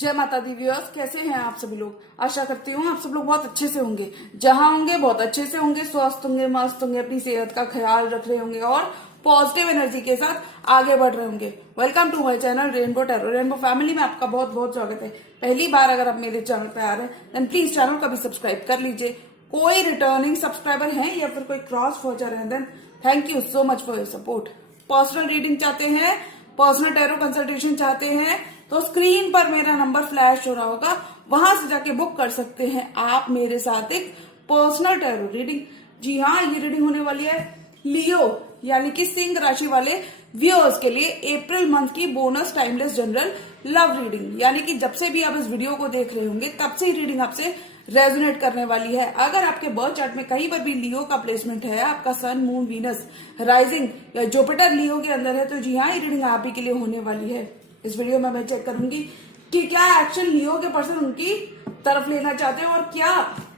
जय माता the viewers, कैसे हैं आप सभी लोग। आशा करती हूँ आप सब लोग बहुत अच्छे से होंगे। जहां होंगे बहुत अच्छे से होंगे, स्वस्थ होंगे, मस्त होंगे, अपनी सेहत का ख्याल रख रहे होंगे और पॉजिटिव एनर्जी के साथ आगे बढ़ रहे होंगे। Welcome to my channel rainbow tarot. Rainbow family में आपका बहुत बहुत स्वागत है। पहली बार अगर आप मेरे चैनल पे आ रहे हैं देन प्लीज चैनल को भी सब्सक्राइब कर लीजिए। कोई रिटर्निंग सब्सक्राइबर है या फिर कोई क्रॉस वॉचर है then thank you so much for your support. Personal reading चाहते हैं, पर्सनल टैरो कंसल्टेशन चाहते हैं तो स्क्रीन पर मेरा नंबर फ्लैश हो रहा होगा, वहां से जाके बुक कर सकते हैं आप मेरे साथ एक पर्सनल टैरो रीडिंग। जी हाँ, ये रीडिंग होने वाली है लियो यानी कि सिंह राशि वाले व्यूअर्स के लिए अप्रैल मंथ की bonus timeless general love reading. यानी कि जब से भी आप इस वीडियो को देख रहे होंगे तब से ही रीडिंग आपसे रेजोनेट करने वाली है। अगर आपके बर्थ चार्ट में कहीं पर भी लियो का प्लेसमेंट है, आपका सन, मून, वीनस, राइजिंग या जुपिटर लियो के अंदर है, तो जी हाँ, ये रीडिंग आप ही के लिए होने वाली है। इस वीडियो में मैं चेक करूंगी कि क्या एक्शन लियो के पर्सन उनकी तरफ लेना चाहते हैं और क्या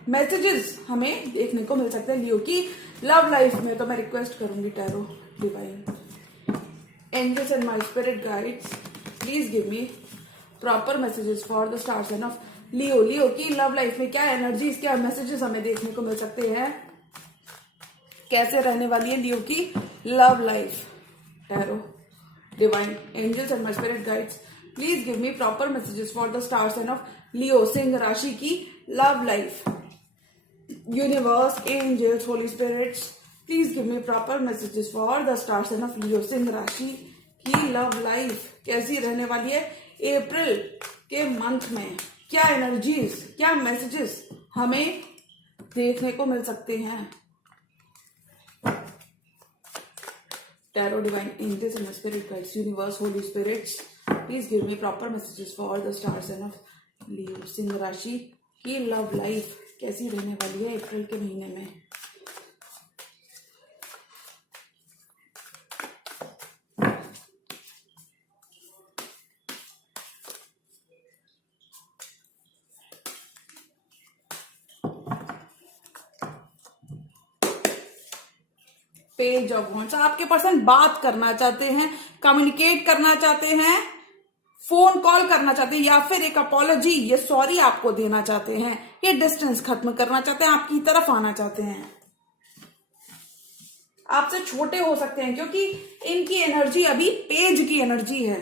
मैसेजेस हमें देखने को मिल सकते हैं लियो की लव लाइफ में। तो मैं रिक्वेस्ट करूंगी tarot divine angels and my spirit guides, please give me proper messages for the star sign of Leo. Leo की लव लाइफ में क्या एनर्जीज, क्या मैसेजेस हमें देखने को मिल सकते हैं, कैसे रहने वाली है लियो की love life. Tarot divine angels and my spirit guides, please give me proper messages for the star sign of Leo, Singh राशि की love life. Universe, angels, holy spirits, please give me proper messages for the star sign of Leo, Singh राशि की love life. कैसी रहने वाली है अप्रैल के month में, क्या एनर्जीज, क्या मैसेजेस हमें देखने को मिल सकते हैं। Tarot divine angels and my spirit guides, universe, holy spirits, please give me proper messages for the star sign of Leo, Singh राशि की लव लाइफ कैसी रहने वाली है अप्रैल के महीने में। पेज ऑफ वॉन्ड्स, आपके पर्सन बात करना चाहते हैं, कम्युनिकेट करना चाहते हैं, फोन कॉल करना चाहते हैं या फिर एक अपॉलॉजी या सॉरी आपको देना चाहते हैं, ये डिस्टेंस खत्म करना चाहते हैं, आपकी तरफ आना चाहते हैं। आपसे छोटे हो सकते हैं क्योंकि इनकी एनर्जी अभी पेज की एनर्जी है।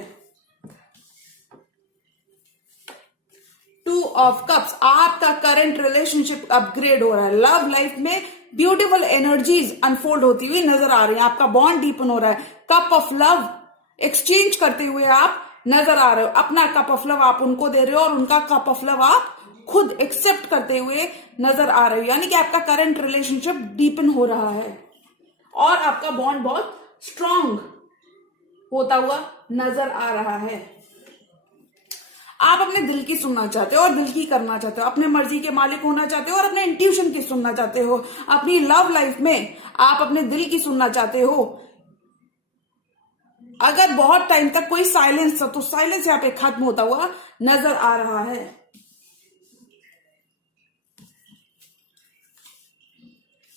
टू ऑफ कप्स, आपका करंट रिलेशनशिप अपग्रेड हो रहा है। लव लाइफ में ब्यूटीफुल एनर्जीज अनफोल्ड होती हुई नजर आ रही है, आपका बॉन्ड डीपन हो रहा है। कप ऑफ लव एक्सचेंज करते हुए आप नजर आ रहे हो, अपना कप ऑफ लव आप उनको दे रहे हो और उनका कप ऑफ लव आप खुद एक्सेप्ट करते हुए नजर आ रहे हो। यानी कि आपका करंट रिलेशनशिप डीपन हो रहा है और आपका बॉन्ड बहुत स्ट्रांग होता हुआ नजर आ रहा है। आप अपने दिल की सुनना चाहते हो और दिल की करना चाहते हो, अपने मर्जी के मालिक होना चाहते हो और अपने इंट्यूशन की सुनना चाहते हो। अपनी लव लाइफ में आप अपने दिल की सुनना चाहते हो। अगर बहुत टाइम तक कोई साइलेंस था तो साइलेंस यहाँ पे खत्म होता हुआ नजर आ रहा है।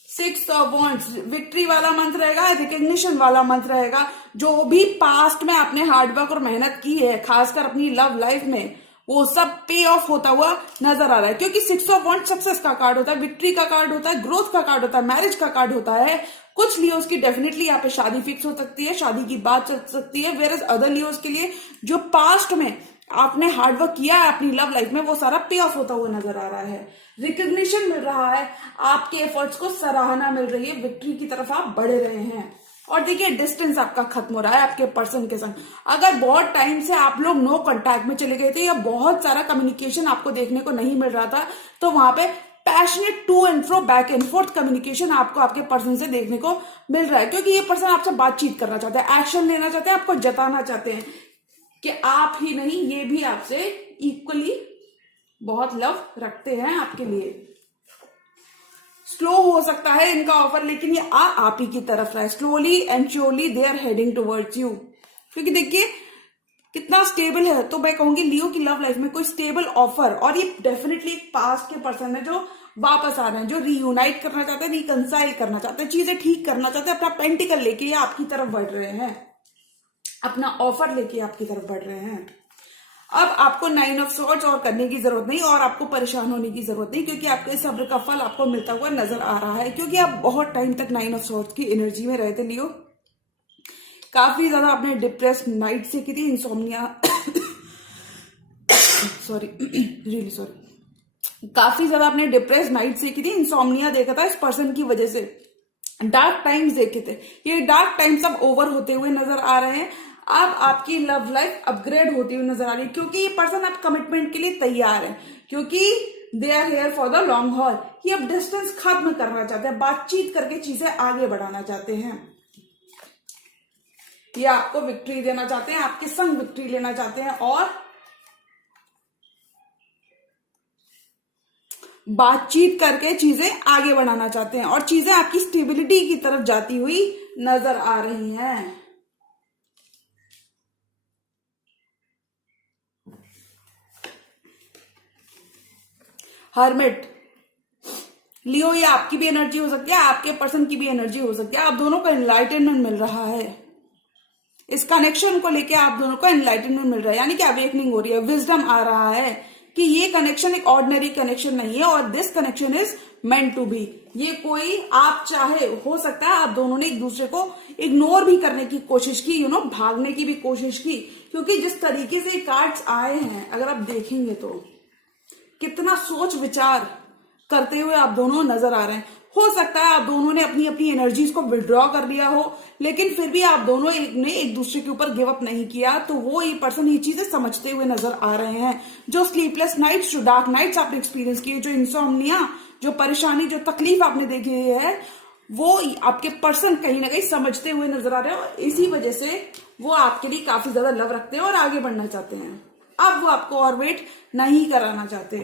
सिक्स ऑफ वॉन्ड्स विक्ट्री वाला मंथ रहेगा, रिकग्निशन वाला मंथ रहेगा। जो भी पास्ट में आपने हार्डवर्क और मेहनत की है खासकर अपनी लव लाइफ में, वो सब पे ऑफ होता हुआ नजर आ रहा है। क्योंकि सिक्स ऑफ वॉन्ड्स सक्सेस का कार्ड होता है, विक्ट्री का कार्ड होता है, ग्रोथ का कार्ड होता है, मैरिज का कार्ड होता है। कुछ लियोज की डेफिनेटली यहाँ पे शादी फिक्स हो सकती है, शादी की बात चल सकती है। वेयर एज अदर लियोज के लिए जो पास्ट में आपने हार्डवर्क किया है अपनी लव लाइफ में, वो सारा पे ऑफ होता हुआ नजर आ रहा है। रिकग्निशन मिल रहा है, आपके एफर्ट्स को सराहना मिल रही है, विक्ट्री की तरफ आप बढ़ रहे हैं। और देखिए डिस्टेंस आपका खत्म हो रहा है आपके पर्सन के संग। अगर बहुत टाइम से आप लोग नो कांटेक्ट में चले गए थे या बहुत सारा कम्युनिकेशन आपको देखने को नहीं मिल रहा था, तो वहां पे passionate to and fro, back and forth communication आपको आपके पर्सन से देखने को मिल रहा है। क्योंकि ये पर्सन आपसे बातचीत करना चाहते हैं, एक्शन लेना चाहते हैं, आपको जताना चाहते हैं कि आप ही नहीं, ये भी आपसे इक्वली बहुत लव रखते हैं आपके लिए। स्लो हो सकता है इनका ऑफर, लेकिन ये आप ही की तरफ है। Slowly and surely they are heading towards you. क्योंकि देखिए कितना स्टेबल है, तो मैं कहूंगी लियो की लव लाइफ में कोई स्टेबल ऑफर, और ये डेफिनेटली एक पास्ट के पर्सन है जो वापस आ रहे हैं, जो रीयूनाइट करना चाहते हैं, रिकंसाइल करना चाहते हैं, चीजें ठीक करना चाहते हैं, अपना पेंटिकल लेके ये आपकी तरफ बढ़ रहे हैं, अपना ऑफर लेके आपकी तरफ बढ़ रहे हैं। अब आपको 9 ऑफ सॉर्ड्स और करने की जरूरत नहीं और आपको परेशान होने की जरूरत नहीं, क्योंकि आपके सब्र का फल आपको मिलता हुआ नजर आ रहा है, क्योंकि आप बहुत टाइम तक 9 ऑफ सॉर्ड्स की एनर्जी में रहते लियो। काफी ज्यादा आपने डिप्रेस नाइट से की थी, इंसोम्निया सॉरी रियली सॉरी, काफी ज्यादा आपने डिप्रेस नाइट से की थी, इंसोम्निया देखा था इस पर्सन की वजह से, डार्क टाइम्स देखे थे। ये डार्क टाइम्स अब ओवर होते हुए नजर आ रहे हैं। अब आपकी लव लाइफ अपग्रेड होती हुई नजर आ रही है, क्योंकि ये पर्सन अब कमिटमेंट के लिए तैयार है, क्योंकि they are here for the long haul. ये अब डिस्टेंस खत्म करना चाहते हैं, बातचीत करके चीजें आगे बढ़ाना चाहते हैं। ये आपको विक्ट्री देना चाहते हैं, आपके संग विक्ट्री लेना चाहते हैं और बातचीत करके चीजें आगे बढ़ाना चाहते हैं, और चीजें आपकी स्टेबिलिटी की तरफ जाती हुई नजर आ रही हैं। हर्मिट, लियो, ये आपकी भी एनर्जी हो सकती है, आपके पर्सन की भी एनर्जी हो सकती है। आप दोनों को एनलाइटनमेंट मिल रहा है, इस कनेक्शन को लेके आप दोनों को एनलाइटनमेंट मिल रहा है, यानी कि अवेकनिंग हो रही है, विजडम आ रहा है कि ये कनेक्शन एक ऑर्डिनरी कनेक्शन नहीं है और this connection is meant to be. ये कोई आप चाहे, हो सकता है आप दोनों ने एक दूसरे को इग्नोर भी करने की कोशिश की, भागने की भी कोशिश की, क्योंकि जिस तरीके से कार्ड्स आए हैं अगर आप देखेंगे तो कितना सोच विचार करते हुए आप दोनों नजर आ रहे हैं। हो सकता है आप दोनों ने अपनी अपनी एनर्जीज को विड्रॉ कर लिया हो, लेकिन फिर भी आप दोनों ने एक दूसरे के ऊपर गिव अप नहीं किया, तो वो ये पर्सन ये चीजें समझते हुए नजर आ रहे हैं। जो स्लीपलेस नाइट्स, जो डार्क नाइट्स आपने एक्सपीरियंस किए, जो इंसोम्निया, जो परेशानी, जो तकलीफ आपने देखी है, वो आपके पर्सन कहीं ना कहीं समझते हुए नजर आ रहे हैं, और इसी वजह से वो आपके लिए काफी ज्यादा लव रखते हैं और आगे बढ़ना चाहते हैं। अब वो आपको और वेट नहीं कराना चाहते।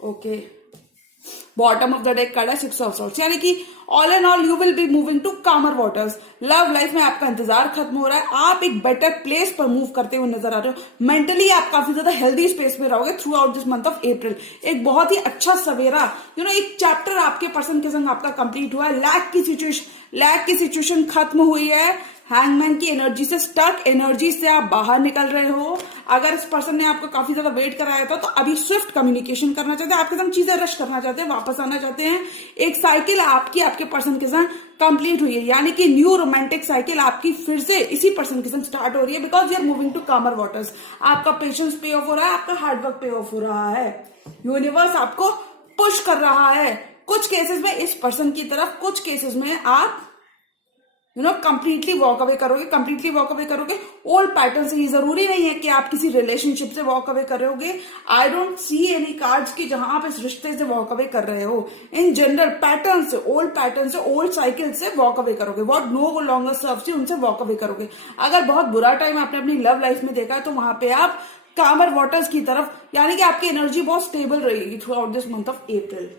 Okay, bottom of the deck card है 6 ऑफ सॉर्ड्स, यानी कि all and all you will be moving to calmer waters. Love life में आपका इंतजार खत्म हो रहा है, आप एक बेटर प्लेस पर मूव करते हुए नजर आ रहे हो। मेंटली आप काफी ज्यादा हेल्दी स्पेस में रहोगे through out this month of April. एक बहुत ही अच्छा सवेरा, एक चैप्टर आपके पर्सन के संग आपका कंप्लीट हुआ है। लैक की सिचुएशन खत्म हुई है। हैंगमैन की एनर्जी से, स्टक एनर्जी से आप बाहर निकल रहे हो। अगर इस पर्सन ने आपको काफी ज्यादा वेट कराया था, तो अभी स्विफ्ट कम्युनिकेशन करना चाहते हैं, आपके संग चीजें रश करना चाहते हैं, वापस आना चाहते हैं। एक साइकिल आपके पर्सन के संग कंप्लीट हुई है, यानी कि न्यू रोमांटिक साइकिल आपकी फिर से इसी पर्सन के संग स्टार्ट हो रही है, because you are moving to calmer waters. आपका पेशेंस पे ऑफ हो रहा है, आपका हार्डवर्क पे ऑफ हो रहा है। यूनिवर्स आपको पुश कर रहा है, कुछ केसेस में इस पर्सन की तरफ, कुछ केसेस में आप कंप्लीटली वॉक अवे करोगे ओल्ड पैटर्न से। ये जरूरी नहीं है कि आप किसी रिलेशनशिप से वॉक अवे करोगे। I don't see any cards की जहां आप इस रिश्ते से वॉक अवे कर रहे हो। इन जनरल पैटर्न से, ओल्ड साइकिल से वॉक अवे करोगे। What no longer serves you, उनसे वॉक अवे करोगे। अगर बहुत बुरा टाइम आपने अपनी लव लाइफ में देखा है, तो वहां पे आप कामर वाटर्स की तरफ, यानी कि आपकी एनर्जी बहुत स्टेबल रहेगी through out this month of April.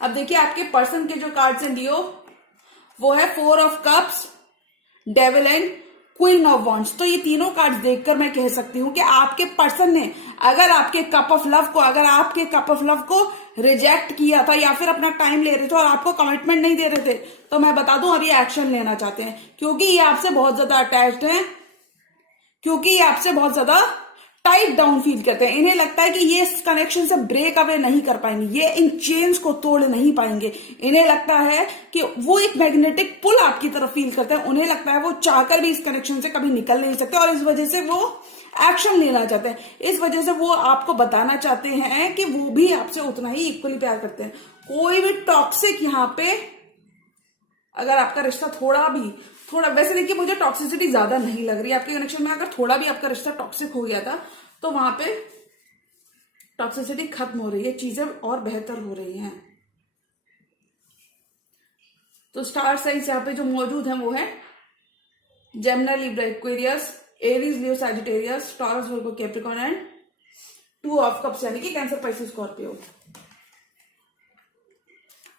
अब देखिए आपके पर्सन के जो कार्ड्स हैं लियो, वो है 4 of cups, devil and queen of wands. तो ये तीनों कार्ड्स देखकर मैं कह सकती हूं कि आपके पर्सन ने अगर आपके कप ऑफ लव को रिजेक्ट किया था, या फिर अपना टाइम ले रहे थे और आपको कमिटमेंट नहीं दे रहे थे, तो मैं बता दूं अब ये एक्शन लेना चाहते हैं, क्योंकि ये आपसे बहुत ज्यादा अटैच्ड हैं, क्योंकि ये आपसे बहुत ज्यादा टाइट डाउन फील करते हैं। इन्हें लगता है कि ये इस कनेक्शन से ब्रेक अवे नहीं कर पाएंगे, ये इन चेन्स को तोड़ नहीं पाएंगे। इन्हें लगता है कि वो एक मैग्नेटिक पुल आपकी तरफ फील करते हैं। उन्हें लगता है वो चाहकर भी इस कनेक्शन से कभी निकल नहीं सकते, और इस वजह से वो एक्शन लेना चाहते हैं। इस वजह से वो आपको बताना चाहते हैं कि वो भी आपसे उतना ही इक्वली प्यार करते हैं। कोई भी टॉक्सिक यहाँ पे, अगर आपका रिश्ता थोड़ा वैसे देखिए, मुझे टॉक्सिसिटी ज्यादा नहीं लग रही है आपके कनेक्शन में। अगर थोड़ा भी आपका रिश्ता टॉक्सिक हो गया था, तो वहां पे टॉक्सिसिटी खत्म हो रही है, चीजें और बेहतर हो रही हैं। तो स्टार साइंस यहाँ पे जो मौजूद है वो है Gemini, Libra, Aquarius, Aries, Leo, Sagittarius, taurus, Virgo, Capricorn and 2 of cups, यानी कि कैंसर, पाइसेस, स्कॉर्पियो।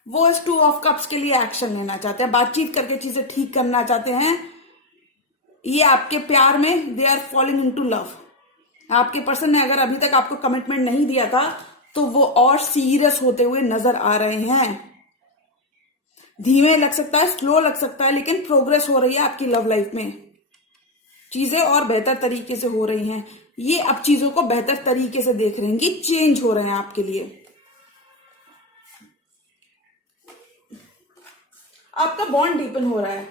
वो इस 2 ऑफ कप्स के लिए एक्शन लेना चाहते हैं, बातचीत करके चीजें ठीक करना चाहते हैं। ये आपके प्यार में they are falling into love. आपके पर्सन ने अगर अभी तक आपको कमिटमेंट नहीं दिया था, तो वो और सीरियस होते हुए नजर आ रहे हैं। धीमे लग सकता है, स्लो लग सकता है, लेकिन प्रोग्रेस हो रही है आपकी लव लाइफ में। चीजें और बेहतर तरीके से हो रही हैं। ये अब चीजों को बेहतर तरीके से देख रहे हैं कि चेंज हो रहे हैं आपके लिए। आपका बॉन्ड डीपन हो रहा है,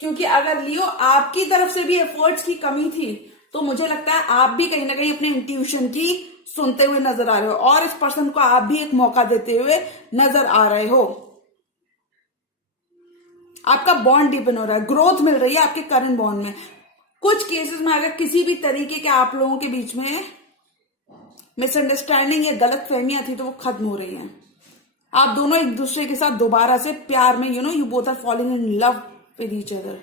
क्योंकि अगर लियो आपकी तरफ से भी एफर्ट्स की कमी थी तो मुझे लगता है आप भी कहीं ना कहीं अपने इंट्यूशन की सुनते हुए नजर आ रहे हो और इस पर्सन को आप भी एक मौका देते हुए नजर आ रहे हो। आपका बॉन्ड डीपन हो रहा है, ग्रोथ मिल रही है आपके करंट बॉन्ड में। कुछ केसेस में अगर किसी भी तरीके के आप लोगों के बीच में मिसअंडरस्टैंडिंग या गलत फहमियां थी तो वो खत्म हो रही हैं। आप दोनों एक दूसरे के साथ दोबारा से प्यार में, you both are falling in love with each other.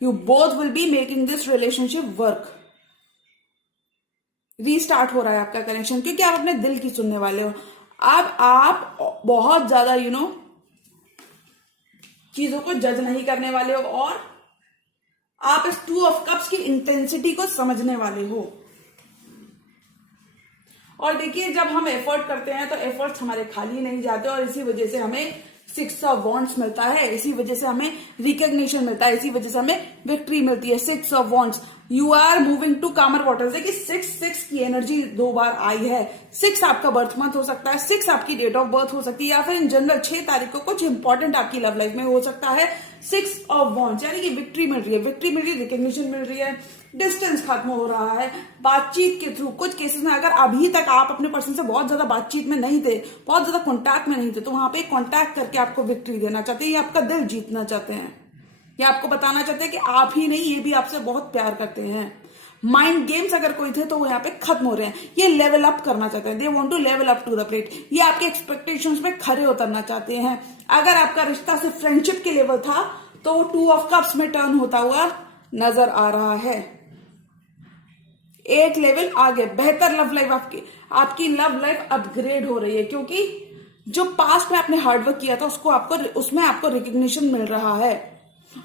You both will be making this relationship work. Restart हो रहा है आपका कनेक्शन, क्योंकि आप अपने दिल की सुनने वाले हो। अब आप बहुत ज्यादा चीजों को जज नहीं करने वाले हो और आप इस 2 ऑफ कप्स की इंटेंसिटी को समझने वाले हो। और देखिए, जब हम एफर्ट करते हैं तो एफर्ट्स हमारे खाली नहीं जाते और इसी वजह से हमें 6 ऑफ वॉन्ड्स मिलता है, इसी वजह से हमें रिकॉग्निशन मिलता है, इसी वजह से हमें विक्ट्री मिलती है। 6 of wands, you are moving to calmer waters. देखिए 6 की एनर्जी 2 बार आई है। 6 आपका बर्थ मंथ हो सकता है, 6 आपकी डेट ऑफ बर्थ हो सकती है, या फिर इन जनरल 6 तारीख को कुछ इंपॉर्टेंट आपकी लव लाइफ में हो सकता है। 6 ऑफ वॉन्ड्स यानी कि विक्ट्री मिल रही है, विक्ट्री मिल रही है, रिकॉग्निशन मिल रही है, डिस्टेंस खत्म हो रहा है बातचीत के थ्रू। कुछ केसेस में अगर अभी तक आप अपने पर्सन से बहुत ज्यादा बातचीत में नहीं थे, बहुत ज्यादा कॉन्टैक्ट में नहीं थे, तो वहां पे कॉन्टैक्ट करके आपको विक्ट्री देना चाहते हैं या आपका दिल जीतना चाहते हैं, या आपको बताना चाहते हैं कि आप ही नहीं, ये भी आपसे बहुत प्यार करते हैं। माइंड गेम्स अगर कोई थे तो वो यहाँ पे खत्म हो रहे हैं। ये लेवल अप करना चाहते हैं, they want to level up to the plate. ये आपके एक्सपेक्टेशंस में खरे उतरना चाहते हैं। अगर आपका रिश्ता सिर्फ फ्रेंडशिप के लेवल था तो वो 2 ऑफ कप्स में टर्न होता हुआ नजर आ रहा है। एक लेवल आगे, बेहतर लव लाइफ आपकी लव लाइफ अपग्रेड हो रही है, क्योंकि जो पास्ट में आपने हार्डवर्क किया था उसमें आपको रिकॉग्निशन मिल रहा है।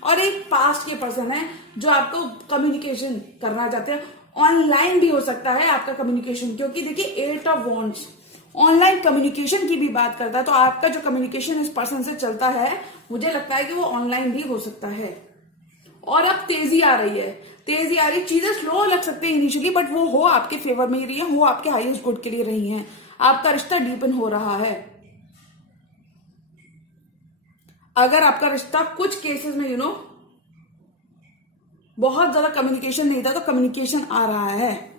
और एक पास्ट के पर्सन है जो आपको कम्युनिकेशन करना चाहते हैं। ऑनलाइन भी हो सकता है आपका कम्युनिकेशन, क्योंकि देखिए 8 ऑफ वॉन्ड्स ऑनलाइन कम्युनिकेशन की भी बात करता है। तो आपका जो कम्युनिकेशन इस पर्सन से चलता है, मुझे लगता है कि वो ऑनलाइन भी हो सकता है। और अब तेजी आ रही है, चीजें स्लो लग सकती है इनिशियली, बट वो हो आपके फेवर में ही रही है, वो आपके हाईएस्ट गुड के लिए रही हैं। आपका रिश्ता डीपन हो रहा है। अगर आपका रिश्ता कुछ केसेस में बहुत ज्यादा कम्युनिकेशन नहीं था तो कम्युनिकेशन आ रहा है।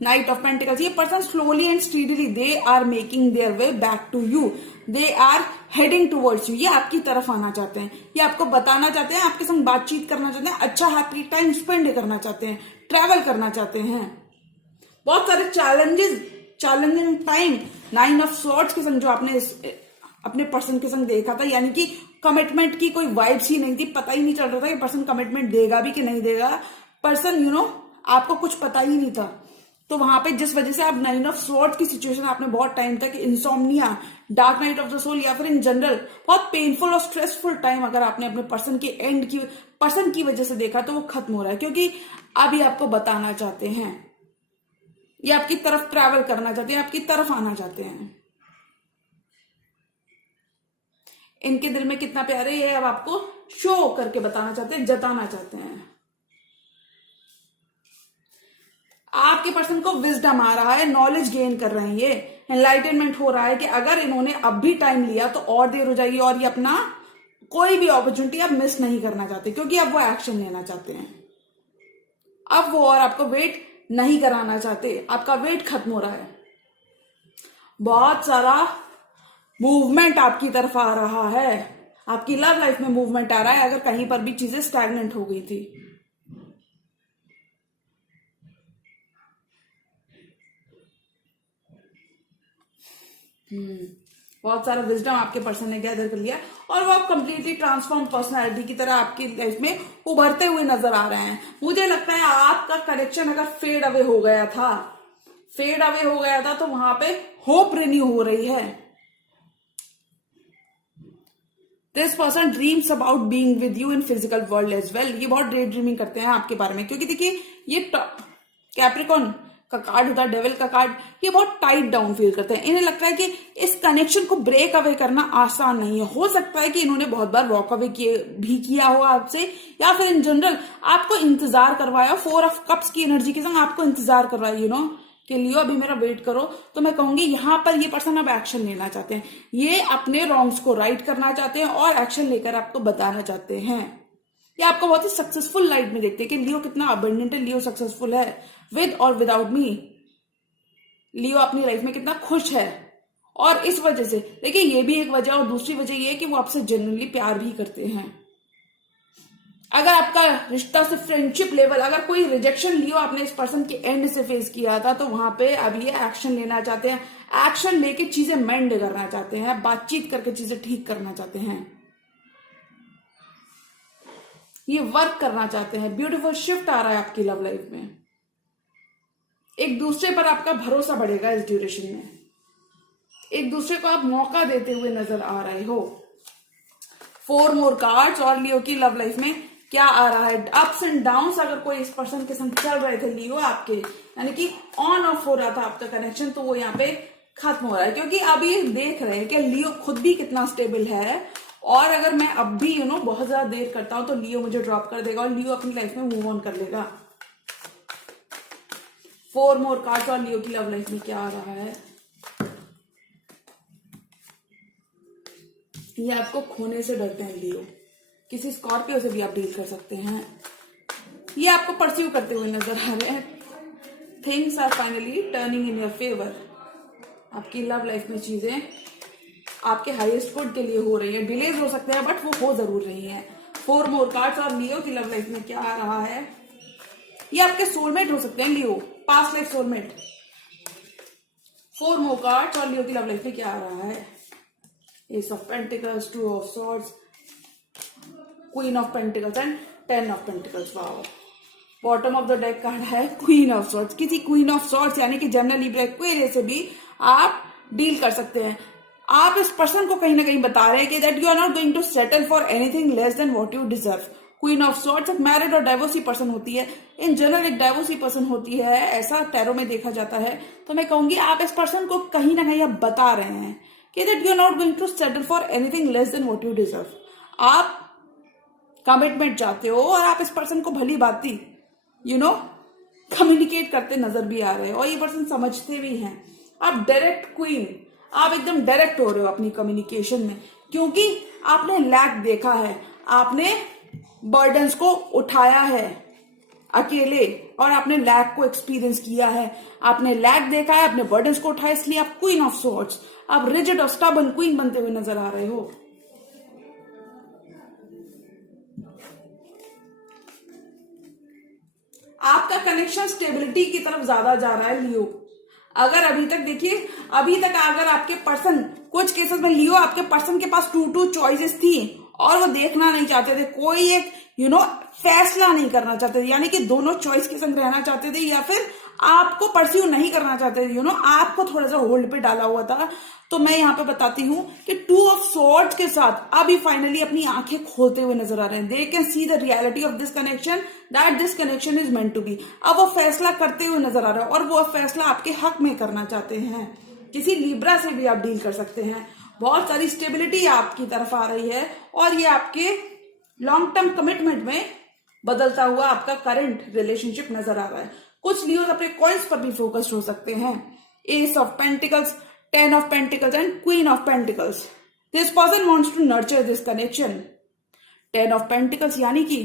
नाइट ऑफ पेंटिकल्स, ये person slowly and steadily they are making their way back to you, they are heading towards you. ये आपकी तरफ आना चाहते हैं, ये आपको बताना चाहते हैं, आपके संग बातचीत करना चाहते हैं, अच्छा हैप्पी टाइम स्पेंड करना चाहते हैं, ट्रैवल करना चाहते हैं। बहुत सारे चैलेंजिंग टाइम 9 ऑफ स्वॉर्ड्स के संग जो आपने अपने पर्सन के संग देखा था, यानी कि कमिटमेंट की कोई वाइब्स ही नहीं थी, पता ही नहीं चल रहा था कि पर्सन कमिटमेंट देगा भी कि नहीं देगा। पर्सन आपको कुछ पता ही नहीं था। तो वहां पे जिस वजह से आप 9 ऑफ स्वॉर्ड्स की सिचुएशन, आपने बहुत टाइम तक insomnia, dark night of the soul, या फिर इन जनरल बहुत पेनफुल और स्ट्रेसफुल टाइम अगर आपने अपने पर्सन की वजह से देखा, तो वो खत्म हो रहा है, क्योंकि अब ये आपको बताना चाहते हैं, ये आपकी तरफ ट्रैवल करना चाहते हैं, आपकी तरफ आना चाहते हैं। इनके दिल में कितना प्यार है ये अब आपको शो करके बताना चाहते हैं, जताना चाहते हैं। आपके पर्सन को विजडम आ रहा है, नॉलेज गेन कर रहे हैं, ये एनलाइटनमेंट हो रहा है कि अगर इन्होंने अब भी टाइम लिया तो और देर हो जाएगी, और ये अपना कोई भी अपॉर्चुनिटी अब मिस नहीं करना चाहते, क्योंकि अब वो एक्शन लेना चाहते हैं। अब वो और आपको वेट नहीं कराना चाहते, आपका वेट खत्म हो रहा है। बहुत सारा मूवमेंट आपकी तरफ आ रहा है, आपकी लव लाइफ में मूवमेंट आ रहा है, अगर कहीं पर भी चीजें स्टैग्नेंट हो गई थी। बहुत सारा विजडम आपके पर्सन ने गैदर कर लिया और वो अब कंप्लीटली ट्रांसफॉर्म पर्सनालिटी की तरह आपकी लाइफ में उभरते हुए नजर आ रहे हैं। मुझे लगता है आपका कनेक्शन अगर फेड अवे हो गया था तो वहां पे होप रिन्यू हो रही है। This person dreams about being with you in physical world as well. ये बहुत डे ड्रीमिंग करते हैं आपके बारे में, क्योंकि देखिए ये कैप्रिकॉन का कार्ड होता है, डेविल का कार्ड, ये बहुत टाइट डाउन फील करते हैं। इन्हें लगता है कि इस कनेक्शन को ब्रेक अवे करना आसान नहीं है। हो सकता है कि इन्होंने बहुत बार वॉक अवे भी किया हो आपसे, या फिर इन जनरल आपको इंतजार करवाया, 4 ऑफ कप्स की एनर्जी के संग आपको इंतजार करवाया, कि लियो अभी मेरा वेट करो। तो मैं कहूंगी यहाँ पर ये पर्सन अब एक्शन लेना चाहते हैं, ये अपने रॉन्ग्स को राइट करना चाहते हैं और एक्शन लेकर आपको बताना चाहते हैं। ये आपको बहुत ही सक्सेसफुल लाइफ में देखते हैं कि लियो कितना अबंडेंट है, लियो सक्सेसफुल है विद और विदाउट मी। लियो अपनी लाइफ में कितना खुश है, और इस वजह से देखिए ये भी एक वजह, और दूसरी वजह ये है कि वो आपसे जेन्युइनली प्यार भी करते हैं। अगर आपका रिश्ता से फ्रेंडशिप लेवल, अगर कोई रिजेक्शन लियो आपने इस पर्सन के एंड से फेस किया था, तो वहां पे अब ये एक्शन लेना चाहते हैं, एक्शन लेके चीजें मेंड करना चाहते हैं, बातचीत करके चीजें ठीक करना चाहते हैं, ये वर्क करना चाहते हैं। ब्यूटीफुल शिफ्ट आ रहा है आपकी लव लाइफ में, एक दूसरे पर आपका भरोसा बढ़ेगा इस ड्यूरेशन में, एक दूसरे को आप मौका देते हुए नजर आ रहे हो। 4 मोर कार्ड्स, और लियो की लव लाइफ में क्या आ रहा है, अप्स एंड डाउन्स। अगर कोई इस पर्सन के संग चल रहे थे लियो आपके, यानी कि ऑन ऑफ हो रहा था आपका कनेक्शन, तो वो यहाँ पे खत्म हो रहा है, क्योंकि अब ये देख रहे हैं कि लियो खुद भी कितना स्टेबल है, और अगर मैं अब भी बहुत ज्यादा देर करता हूं तो लियो मुझे ड्रॉप कर देगा और लियो अपनी लाइफ में मूव ऑन कर लेगा। 4 मोर कार्ड्स, और लियो की लव लाइफ में क्या आ रहा है, ये आपको खोने से डरते हैं लियो, किसी स्कॉर्पियो से भी आप डील कर सकते हैं, ये आपको परस्यू करते हुए नजर आ रहे हैं। Things are finally turning in your favour, आपकी लव लाइफ में चीजें आपके हाईएस्ट गुड के लिए हो रही है, डिलेज हो सकते हैं बट वो हो जरूर रही है। 4 मोर कार्ड्स, और लियो की लव लाइफ में क्या आ रहा है, ये आपके सोलमेट हो सकते हैं Leo, past life soulmate. 4 more cards, और लियो की लव लाइफ में क्या आ रहा है, S of pentacles, 2 of swords, queen of pentacles and 10 of pentacles. Wow, bottom of the deck card है क्वीन ऑफ सॉर्ड्स। किसी क्वीन ऑफ सॉर्ड्स यानी कि जनरल लिब्रा एक्वेरियस से भी आप डील कर सकते हैं। आप इस पर्सन को कहीं ना कहीं बता रहे हैं कि that you are not going to settle for anything less than what you deserve. Queen of swords एक मैरिड और डाइवोर्सी पर्सन होती है, इन जनरल एक डाइवोर्सी पर्सन होती है, ऐसा टैरो में देखा जाता है। तो मैं कहूंगी आप इस पर्सन को कहीं ना कहीं आप बता रहे हैं कि that you are not going to settle for anything less than what you deserve. आप कमिटमेंट चाहते हो, और आप इस पर्सन को भली बाती कम्युनिकेट करते नजर भी आ रहे हो, और ये पर्सन समझते भी हैं। आप डायरेक्ट क्वीन, आप एकदम डायरेक्ट हो रहे हो अपनी कम्युनिकेशन में, क्योंकि आपने लैक देखा है, आपने बर्डन्स को उठाया है अकेले, और आपने लैक को एक्सपीरियंस किया है, आपने लैक देखा है, आपने बर्डन्स को उठाया, इसलिए आप क्वीन ऑफ सॉर्ड्स, आप रिजिड और स्टबर्न क्वीन बनते हुए नजर आ रहे हो। आपका कनेक्शन स्टेबिलिटी की तरफ ज्यादा जा रहा है लियो। अगर अभी तक देखिए, अभी तक अगर आपके पर्सन, कुछ केसेस में लियो आपके पर्सन के पास 2 चॉइसेस थी और वो देखना नहीं चाहते थे, कोई एक फैसला नहीं करना चाहते थे, यानी कि दोनों चॉइस के संग रहना चाहते थे, या फिर आपको परस्यू नहीं करना चाहते थे, आपको थोड़ा सा होल्ड पे डाला हुआ था। तो मैं यहाँ पे बताती हूँ कि 2 ऑफ सॉर्ड्स के साथ अभी फाइनली अपनी आंखें खोलते हुए नजर आ रहे हैं। They can see the reality of this connection, that this connection is meant to be. अब वो फैसला करते हुए नजर आ रहा है, और वो फैसला आपके हक में करना चाहते हैं। किसी लिब्रा से भी आप डील कर सकते हैं। बहुत सारी स्टेबिलिटी आपकी तरफ आ रही है, और ये आपके लॉन्ग टर्म कमिटमेंट में बदलता हुआ आपका करंट रिलेशनशिप नजर आ रहा है। कुछ लियोज अपने कॉइन्स पर भी फोकस्ड हो सकते हैं, ace of pentacles, 10 of pentacles and queen of pentacles. This person wants to nurture this connection. 10 of pentacles यानी कि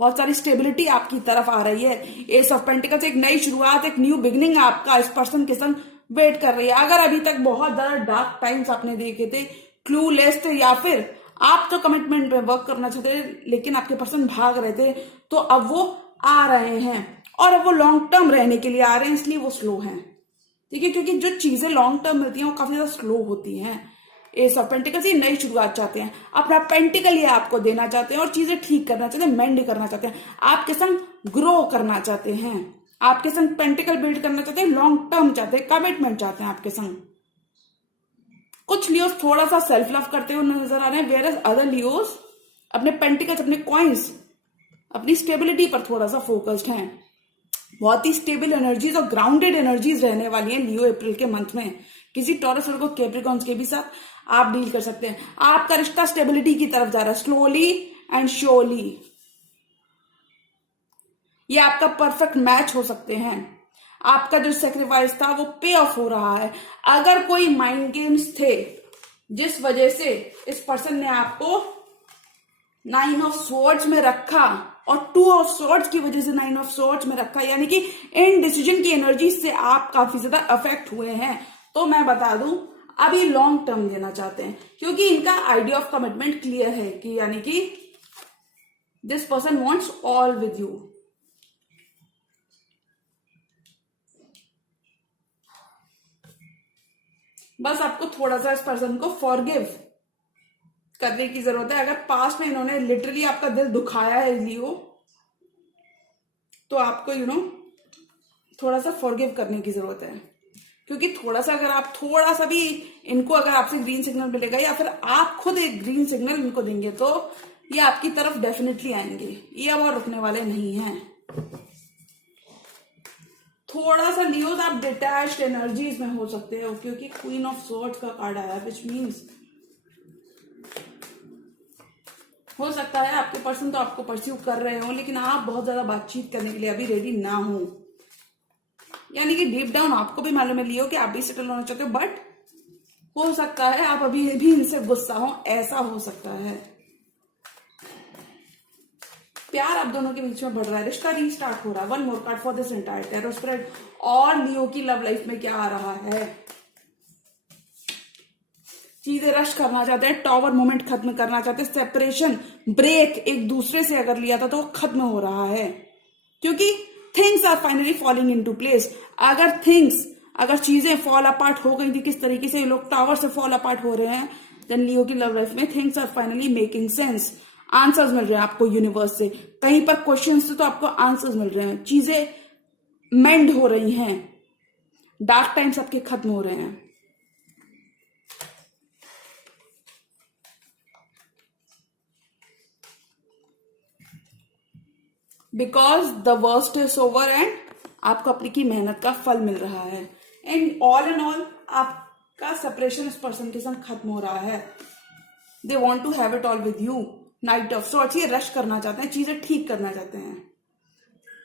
बहुत सारी स्टेबिलिटी आपकी तरफ आ रही है। एस ऑफ पेंटिकल्स एक नई शुरुआत, एक न्यू बिगिनिंग आपका इस पर्सन के संग वेट कर रही है। अगर अभी तक बहुत ज्यादा डार्क टाइम्स आपने देखे थे, क्लूलेस थे, या फिर आप तो कमिटमेंट में वर्क करना चाहते थे लेकिन आपके पर्सन भाग रहे थे, तो अब वो आ रहे हैं, और अब वो लॉन्ग टर्म रहने के लिए आ रहे हैं, इसलिए वो स्लो हैं। ठीक है, क्योंकि जो चीजें लॉन्ग टर्म मिलती हैं वो काफी ज्यादा स्लो होती हैं। एस ऑफ पेंटिकल्स ये नई शुरुआत चाहते हैं, अपना पेंटिकल ये आपको देना चाहते हैं, और चीजें ठीक करना चाहते हैं, मेंड करना चाहते हैं, आपके संग ग्रो करना चाहते हैं, आपके संग पेंटिकल बिल्ड करना चाहते हैं, लॉन्ग टर्म चाहते हैं, कमिटमेंट चाहते हैं आपके संग। कुछ लियोस थोड़ा सा सेल्फ लव करते हुए नजर आ रहे हैं, वेयर एज अदर लियोस अपने पेंटिकल्स, अपने कॉइन्स, अपनी स्टेबिलिटी पर थोड़ा सा फोकस्ड हैं। बहुत ही स्टेबल एनर्जीज और ग्राउंडेड एनर्जीज रहने वाली हैं लियो अप्रैल के मंथ में। किसी टॉरस वर्गो कैप्रिकॉर्न्स के भी साथ आप डील कर सकते हैं। आपका रिश्ता स्टेबिलिटी की तरफ जा रहा है, स्लोली एंड श्योरली। ये आपका परफेक्ट मैच हो सकते हैं। आपका जो सेक्रीफाइस था वो पे ऑफ हो रहा है। अगर कोई माइंड गेम्स थे जिस वजह से इस पर्सन ने आपको 9 ऑफ स्वॉर्ड्स में रखा और 2 ऑफ स्वॉर्ड्स की वजह से 9 ऑफ स्वॉर्ड्स में रखा, यानी कि इन डिसीजन की एनर्जी से आप काफी ज्यादा अफेक्ट हुए हैं, तो मैं बता दूं अभी लॉन्ग टर्म देना चाहते हैं, क्योंकि इनका आइडिया ऑफ कमिटमेंट क्लियर है कि यानी कि this person wants all with you. बस आपको थोड़ा सा इस पर्सन को फॉरगिव करने की जरूरत है। अगर पास्ट में इन्होंने लिटरली आपका दिल दुखाया है लियो, तो आपको थोड़ा सा फॉरगिव करने की जरूरत है। क्योंकि थोड़ा सा अगर आप थोड़ा सा भी इनको, अगर आपसे ग्रीन सिग्नल मिलेगा या फिर आप खुद एक ग्रीन सिग्नल इनको देंगे, तो ये आपकी तरफ डेफिनेटली आएंगे। ये अब और रुकने वाले नहीं हैं। थोड़ा सा लियोज आप डिटैच्ड एनर्जीज में हो सकते हो, क्योंकि क्वीन ऑफ स्वॉर्ड्स का कार्ड आया, विच मीन्स हो सकता है आपके पर्सन तो आपको परस्यू कर रहे हो, लेकिन आप बहुत ज्यादा बातचीत करने के लिए अभी रेडी ना हो। यानी कि डीप डाउन आपको भी मालूम है लियो कि आप भी सेटल होना चाहते हो, बट हो सकता है आप अभी भी इनसे गुस्सा हो, ऐसा हो सकता है। प्यार आप दोनों के बीच में बढ़ रहा है, रिश्ता रीस्टार्ट हो रहा है। 1 more card for this entire tarot spread. और लियो की लव लाइफ में क्या आ रहा है, चीजें रश करना चाहते हैं, टॉवर मोमेंट खत्म करना चाहते हैं, सेपरेशन ब्रेक एक दूसरे से अगर लिया था तो वो खत्म हो रहा है, क्योंकि things are finally falling into place. अगर चीजें फॉल अपार्ट हो गई थी, किस तरीके से लोग टावर से फॉल अपार्ट हो रहे हैं, देन लियो की लव लाइफ में things are finally making sense. Answers मिल रहे हैं आपको यूनिवर्स से, कहीं पर क्वेश्चन से तो आपको आंसर्स मिल रहे हैं, चीजें मेंड हो रही हैं, डार्क टाइम्स आपके खत्म हो रहे हैं। Because the worst is over and आपको अपनी की मेहनत का फल मिल रहा है। एंड ऑल एंड ऑल आपका सेपरेशन इस पर्सन के संग खत्म हो रहा है। They want to have it all with you. Knight of swords, ये रश करना चाहते हैं, चीजें ठीक करना चाहते हैं।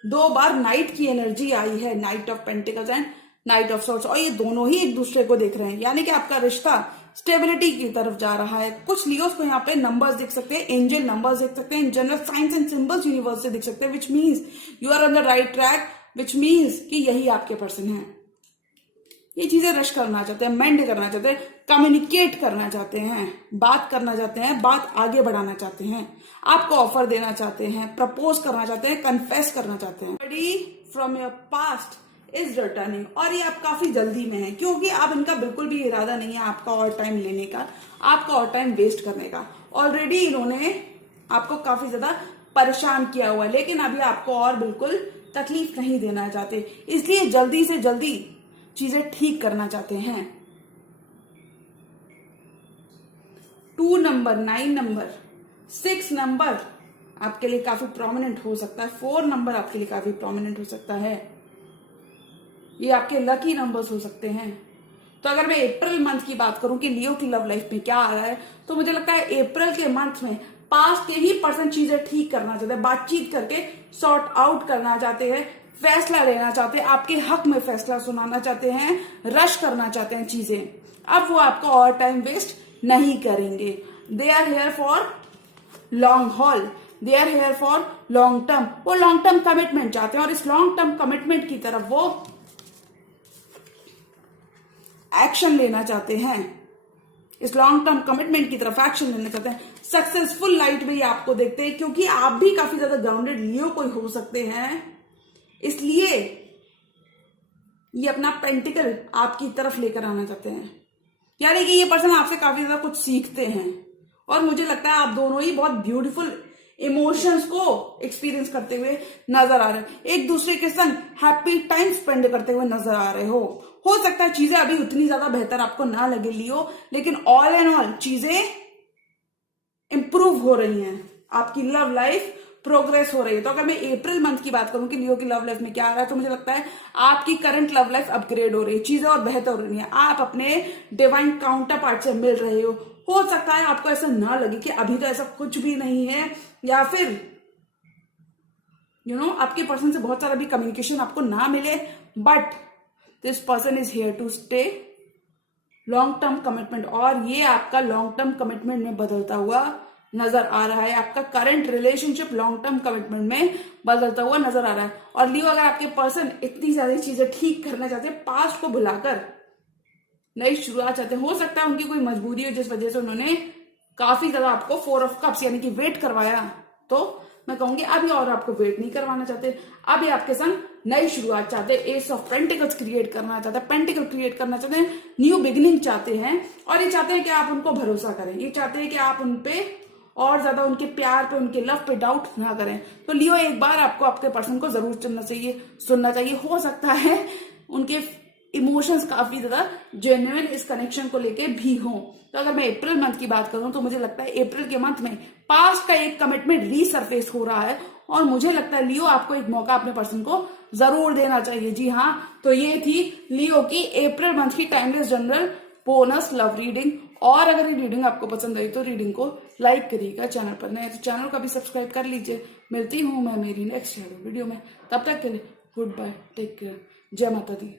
2 बार नाइट की एनर्जी आई है, knight of pentacles and knight of swords, और ये दोनों ही एक दूसरे को देख रहे हैं, यानी कि आपका रिश्ता स्टेबिलिटी की तरफ जा रहा है। कुछ लियोस को यहाँ पे नंबर्स दिख सकते हैं, एंजल नंबर्स दिख सकते हैं, general signs and symbols universe से दिख सकते हैं, which means you are on the right track, which means कि यही आपके पर्सन है। ये चीजें रश करना चाहते हैं, मेंड करना चाहते हैं, कम्युनिकेट करना चाहते हैं, बात करना चाहते हैं, बात आगे बढ़ाना चाहते हैं, आपको ऑफर देना चाहते हैं, प्रपोज करना चाहते हैं, कन्फेस करना चाहते हैं। Buddy from your past is returning, और ये आप काफी जल्दी में है, क्योंकि आप इनका बिल्कुल भी इरादा नहीं है आपका और टाइम लेने का, आपका और टाइम वेस्ट करने का। ऑलरेडी इन्होंने आपको काफी ज्यादा परेशान किया हुआ है, लेकिन अभी आपको और बिल्कुल तकलीफ नहीं देना चाहते, इसलिए जल्दी से जल्दी चीजें ठीक करना चाहते हैं। 2 नंबर, 9 नंबर, 6 नंबर आपके लिए काफी प्रोमिनेंट हो सकता है, 4 नंबर आपके लिए काफी प्रोमिनेंट हो सकता है। ये आपके लकी नंबर्स हो सकते हैं। तो अगर मैं अप्रैल मंथ की बात करूं कि लियो की लव लाइफ में क्या आ रहा है, तो मुझे लगता है अप्रैल के मंथ में पास्ट के ही पर्सन चीजें ठीक करना चाहते हैं, बातचीत करके सॉर्ट आउट करना चाहते हैं, फैसला लेना चाहते हैं, आपके हक में फैसला सुनाना चाहते हैं, रश करना चाहते हैं चीजें। अब वो आपको और टाइम वेस्ट नहीं करेंगे। They are here for long haul, they are here for long term. वो लॉन्ग टर्म कमिटमेंट चाहते हैं, और इस लॉन्ग टर्म कमिटमेंट की तरफ वो एक्शन लेना चाहते हैं, इस लॉन्ग टर्म कमिटमेंट की तरफ एक्शन लेना चाहते हैं। सक्सेसफुल लाइट में आपको देखते हैं, क्योंकि आप भी काफी ज्यादा ग्राउंडेड लियो कोई हो सकते हैं, इसलिए ये अपना पेंटिकल आपकी तरफ लेकर आना चाहते हैं, यानी कि ये पर्सन आपसे काफी ज्यादा कुछ सीखते हैं। और मुझे लगता है आप दोनों ही बहुत ब्यूटीफुल इमोशंस को एक्सपीरियंस करते हुए नजर आ रहे हैं, एक दूसरे के संग हैप्पी टाइम स्पेंड करते हुए नजर आ रहे हो सकता है चीजें अभी उतनी ज्यादा बेहतर आपको ना लगे लियो, लेकिन ऑल एंड ऑल चीजें इंप्रूव हो रही हैं, आपकी लव लाइफ प्रोग्रेस हो रही है। तो अगर मैं अप्रैल मंथ की बात करूं कि लियो की लव लाइफ में क्या आ रहा है, तो मुझे लगता है आपकी करंट लव लाइफ अपग्रेड हो रही है, चीजें और बेहतर हो रही है, आप अपने डिवाइन काउंटर पार्ट से मिल रहे हो सकता है आपको ऐसा ना लगे कि अभी तो ऐसा कुछ भी नहीं है, या फिर आपके पर्सन से बहुत सारा भी कम्युनिकेशन आपको ना मिले, but this person is here to stay, long term commitment, और ये आपका लॉन्ग टर्म कमिटमेंट में बदलता हुआ नजर आ रहा है। आपका current relationship long term commitment में बदलता हुआ नजर आ रहा है। और लियो, अगर आपके पर्सन इतनी सारी चीजें ठीक करना चाहते हैं, पास्ट को भुलाकर नई शुरुआत चाहते हैं, हो सकता है उनकी कोई मजबूरी हो जिस वजह से उन्होंने काफी ज्यादा आपको 4 ऑफ कप्स यानी कि वेट करवाया, तो मैं कहूंगी अभी और आपको वेट नहीं करवाना चाहते, अभी आपके संग नई शुरुआत चाहते हैं, एस ऑफ पेंटिकल्स क्रिएट करना चाहते हैं, पेंटिकल क्रिएट करना चाहते हैं, न्यू बिगिनिंग चाहते हैं, और ये चाहते हैं कि आप उनको भरोसा करें, ये चाहते हैं कि आप उनपे और ज्यादा उनके प्यार पे, उनके लव पे डाउट ना करें। तो लियो, एक बार आपको आपके पर्सन को जरूर सुनना चाहिए। हो सकता है उनके इमोशंस काफी ज्यादा जेन्युइन इस कनेक्शन को लेके भी हों। तो अगर मैं अप्रैल मंथ की बात करूं तो मुझे लगता है अप्रैल के मंथ में पास्ट का एक कमिटमेंट रीसरफेस हो रहा है, और मुझे लगता है लियो आपको एक मौका अपने पर्सन को जरूर देना चाहिए। जी हाँ, तो ये थी लियो की अप्रैल मंथ की timeless general bonus love reading. और अगर ये रीडिंग आपको पसंद आई तो रीडिंग को लाइक करिएगा, चैनल पर नए तो चैनल का भी सब्सक्राइब कर लीजिए। मिलती हूँ मैं मेरी नेक्स्ट वीडियो में, तब तक के लिए गुड बाय, टेक केयर, जय माता दी।